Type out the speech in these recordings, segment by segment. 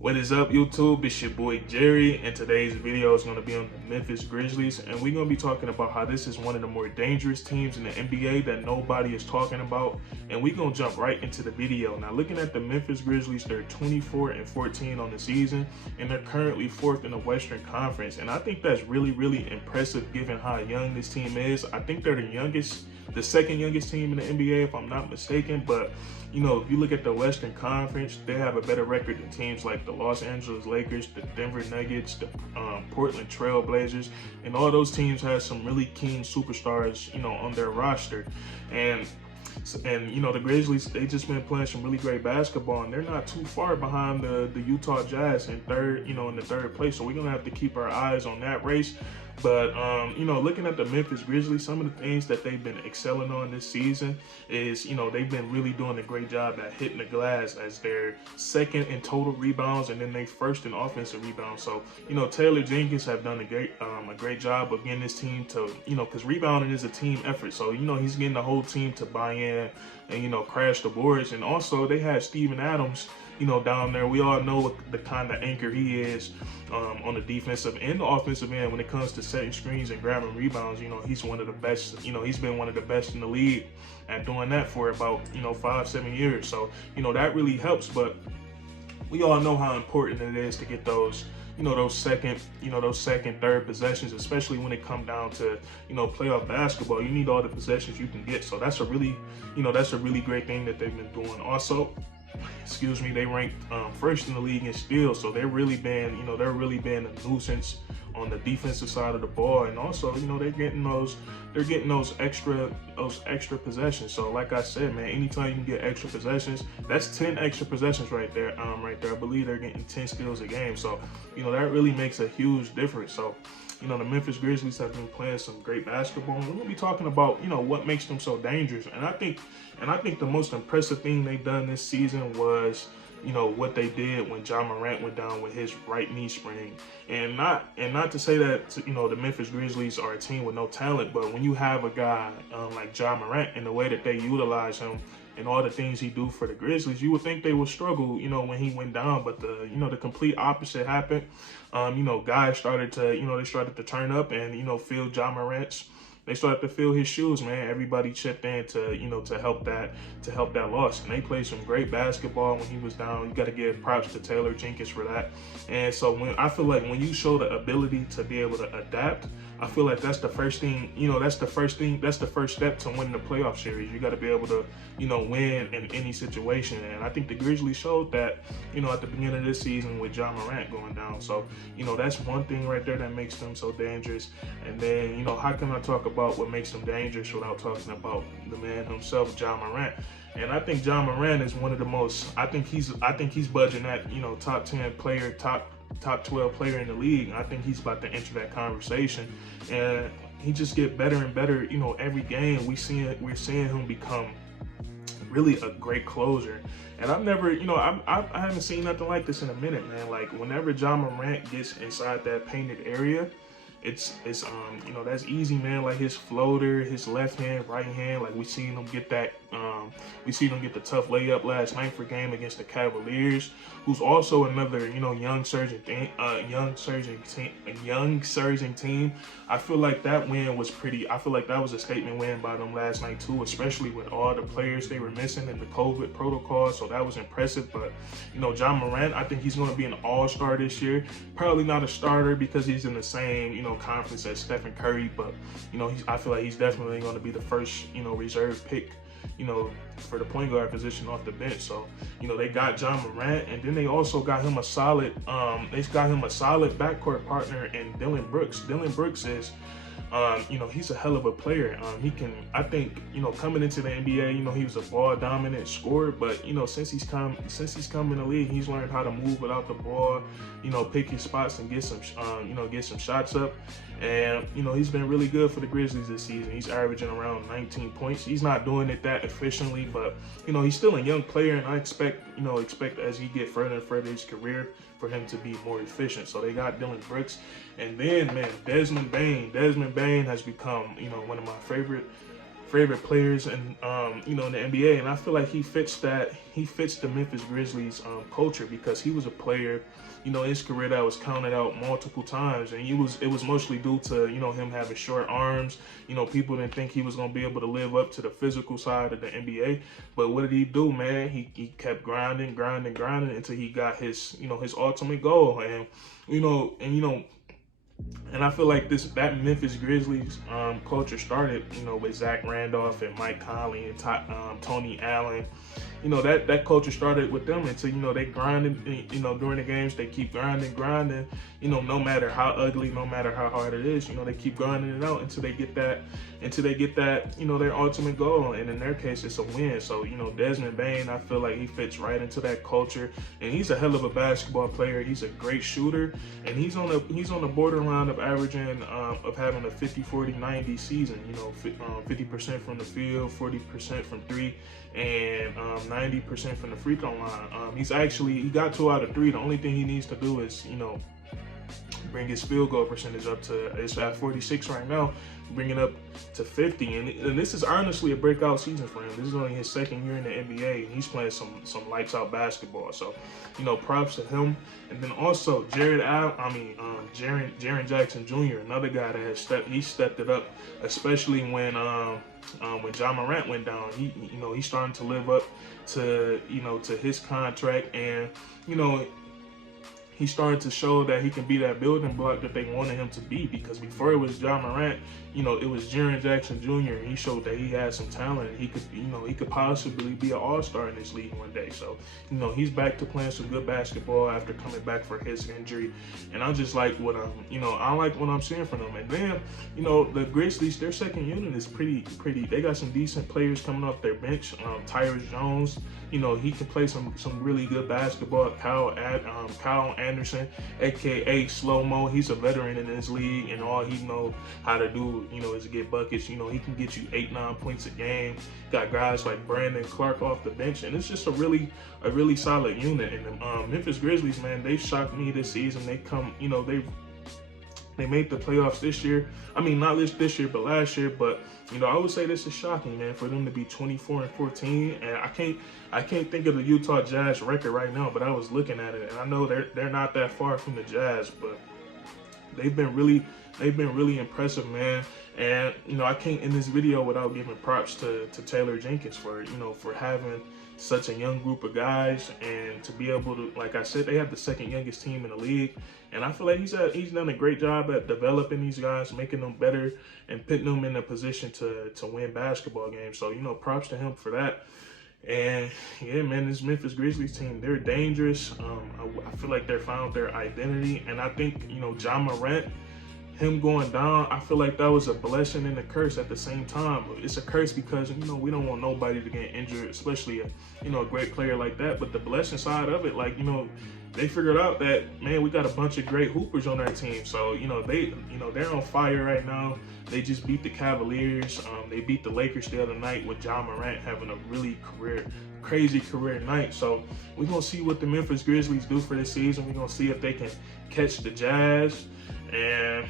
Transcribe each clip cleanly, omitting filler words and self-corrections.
What is up, YouTube? It's your boy Jerry, and today's video is going to be on the Memphis Grizzlies, and we're going to be talking about how this is one of the more dangerous teams in the NBA that nobody is talking about, and we're going to jump right into the video. Now, looking at the Memphis Grizzlies, they're 24-14 on the season, and they're currently 4th in the Western Conference, and I think that's really impressive given how young this team is. I think they're the second youngest team in the NBA, if I'm not mistaken, but you know, if you look at the Western Conference, they have a better record than teams like the Los Angeles Lakers, the Denver Nuggets, the Portland Trail Blazers, and all those teams have some really keen superstars, you know, on their roster. And you know, the Grizzlies, they just been playing some really great basketball, and they're not too far behind the Utah Jazz in the third place. So we're gonna have to keep our eyes on that race. But you know, looking at the Memphis Grizzlies, some of the things that they've been excelling on this season is, you know, they've been really doing a great job at hitting the glass as their second in total rebounds, and then they first in offensive rebounds. So, you know, Taylor Jenkins have done a great job of getting this team to, you know, because rebounding is a team effort. So, you know, he's getting the whole team to buy in and, you know, crash the boards. And also they have Steven Adams, you know, down there. We all know the kind of anchor he is on the defensive and the offensive end when it comes to setting screens and grabbing rebounds. You know, he's one of the best, you know, he's been one of the best in the league at doing that for about, you know, 5-7 years. So, you know, that really helps. But we all know how important it is to get those, you know, those second, third possessions, especially when it come down to, you know, playoff basketball. You need all the possessions you can get. So that's a really, you know, that's a really great thing that they've been doing. Also, they ranked first in the league in steals, so they're really been a nuisance on the defensive side of the ball. And also, you know, they're getting those extra possessions. So like I said, man, anytime you can get extra possessions, that's 10 extra possessions right there. I believe they're getting 10 steals a game. So, you know, that really makes a huge difference. So, you know, the Memphis Grizzlies have been playing some great basketball. And we're gonna be talking about, you know, what makes them so dangerous. And I think the most impressive thing they've done this season was, you know, what they did when Ja Morant went down with his right knee sprain. And not to say that, you know, the Memphis Grizzlies are a team with no talent, but when you have a guy like Ja Morant and the way that they utilize him and all the things he do for the Grizzlies, you would think they would struggle, you know, when he went down. But the complete opposite happened. You know, guys started to turn up and, you know, feel Ja Morant's. They started to fill his shoes, man. Everybody chipped in to, you know, to help that loss. And they played some great basketball when he was down. You got to give props to Taylor Jenkins for that. And so I feel like when you show the ability to be able to adapt, I feel like that's the first thing, you know, that's the first step to winning the playoff series. You got to be able to, you know, win in any situation. And I think the Grizzlies showed that, you know, at the beginning of this season with Ja Morant going down. So, you know, that's one thing right there that makes them so dangerous. And then, you know, how can I talk about what makes them dangerous without talking about the man himself, Ja Morant? And I think Ja Morant is one of the most, I think he's budging at, you know, top 10 player, top 12 player in the league. I think he's about to enter that conversation, and he just get better and better, you know, every game. We're seeing him become really a great closer. And I've never, you know, I haven't seen nothing like this in a minute, man. Like whenever Ja Morant gets inside that painted area, it's you know, that's easy, man. Like his floater, his left hand, right hand, like we seen him get that the tough layup last night for game against the Cavaliers, who's also another, you know, young surging team. I feel like that win was I feel like that was a statement win by them last night too, especially with all the players they were missing in the COVID protocol. So that was impressive. But, you know, Ja Morant, I think he's going to be an all-star this year. Probably not a starter because he's in the same, you know, conference as Stephen Curry, but, you know, I feel like he's definitely going to be the first, you know, reserve pick, you know, for the point guard position off the bench. So, you know, they got Ja Morant, and then they also got him a solid backcourt partner in Dillon Brooks. Dillon Brooks is, you know, he's a hell of a player. I think, you know, coming into the NBA, you know, he was a ball dominant scorer, but, you know, since he's come in the league, he's learned how to move without the ball, you know, pick his spots and get some shots up. And, you know, he's been really good for the Grizzlies this season. He's averaging around 19 points. He's not doing it that efficiently, but, you know, he's still a young player, and I expect as he get further and further in his career for him to be more efficient. So they got Dillon Brooks. And then, man, Desmond Bane has become, you know, one of my favorite favorite players and you know, in the NBA, and I feel like he fits that. He fits the Memphis Grizzlies culture, because he was a player, you know, in his career that was counted out multiple times, and it was mostly due to, you know, him having short arms. You know, people didn't think he was gonna be able to live up to the physical side of the NBA, but what did he do, man? He kept grinding until he got his, you know, his ultimate goal, and and I feel like that Memphis Grizzlies culture started, you know, with Zach Randolph and Mike Conley and Tony Allen. You know, that culture started with them until, you know, they grinded, you know, during the games. They keep grinding, you know, no matter how ugly, no matter how hard it is, you know, they keep grinding it out until they get that, you know, their ultimate goal. And in their case, it's a win. So, you know, Desmond Bane, I feel like he fits right into that culture, and he's a hell of a basketball player. He's a great shooter, and he's on the borderline of averaging, of having a 50-40-90 season, you know, 50% from the field, 40% from three, and 90% from the free throw line. He got 2 out of 3. The only thing he needs to do is, you know, bring his field goal percentage up to, it's at 46 right now, bring it up to 50. And this is honestly a breakout season for him. This is only his 2nd year in the NBA, and he's playing some lights out basketball. So, you know, props to him. And then also Jaren Jackson Jr., another guy that has stepped it up, especially when Ja Morant went down. He's starting to live up to, you know, to his contract, and, you know, he started to show that he can be that building block that they wanted him to be, because before it was Ja Morant, you know, it was Jaren Jackson Jr., and he showed that he had some talent, and he could possibly be an all-star in this league one day. So, you know, he's back to playing some good basketball after coming back for his injury, and I just like what I like what I'm seeing from them. And then, you know, the Grizzlies, their second unit is pretty. They got some decent players coming off their bench. Tyrus Jones, you know, he can play some really good basketball. Kyle Anderson, aka Slow Mo, he's a veteran in this league, and all he know how to do, you know, is get buckets. You know, he can get you 8-9 points a game. Got guys like Brandon Clark off the bench, and it's just a really solid unit. And the Memphis Grizzlies, man, they shocked me this season. They made the playoffs this year. I mean, not this year, but last year. But, you know, I would say this is shocking, man, for them to be 24-14. And I can't think of the Utah Jazz record right now, but I was looking at it, and I know they're not that far from the Jazz, but they've been really impressive, man. And, you know, I can't end this video without giving props to Taylor Jenkins for, you know, for having such a young group of guys, and to be able to, like I said, they have the 2nd youngest team in the league, and I feel like he's done a great job at developing these guys, making them better, and putting them in a position to win basketball games. So, you know, props to him for that. And yeah, man, this Memphis Grizzlies team, they're dangerous. I feel like they found their identity, and I think, you know, Ja Morant, him going down, I feel like that was a blessing and a curse at the same time. It's a curse because, you know, we don't want nobody to get injured, especially a great player like that. But the blessing side of it, like, you know, they figured out that, man, we got a bunch of great hoopers on our team. So, you know, they're on fire right now. They just beat the Cavaliers. They beat the Lakers the other night with Ja Morant having a really crazy career night. So we're gonna see what the Memphis Grizzlies do for this season. We're gonna see if they can catch the Jazz and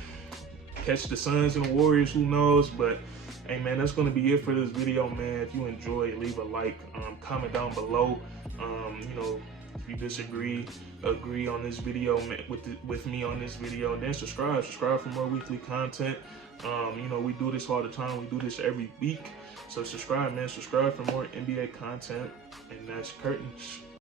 catch the Suns and the Warriors, who knows. But hey, man, that's going to be it for this video, man. If you enjoyed, leave a like, comment down below. You know, if you disagree, agree on this video with me on this video, and then subscribe for more weekly content. You know, we do this all the time. We do this every week. So subscribe, man. Subscribe for more NBA content. And that's curtains.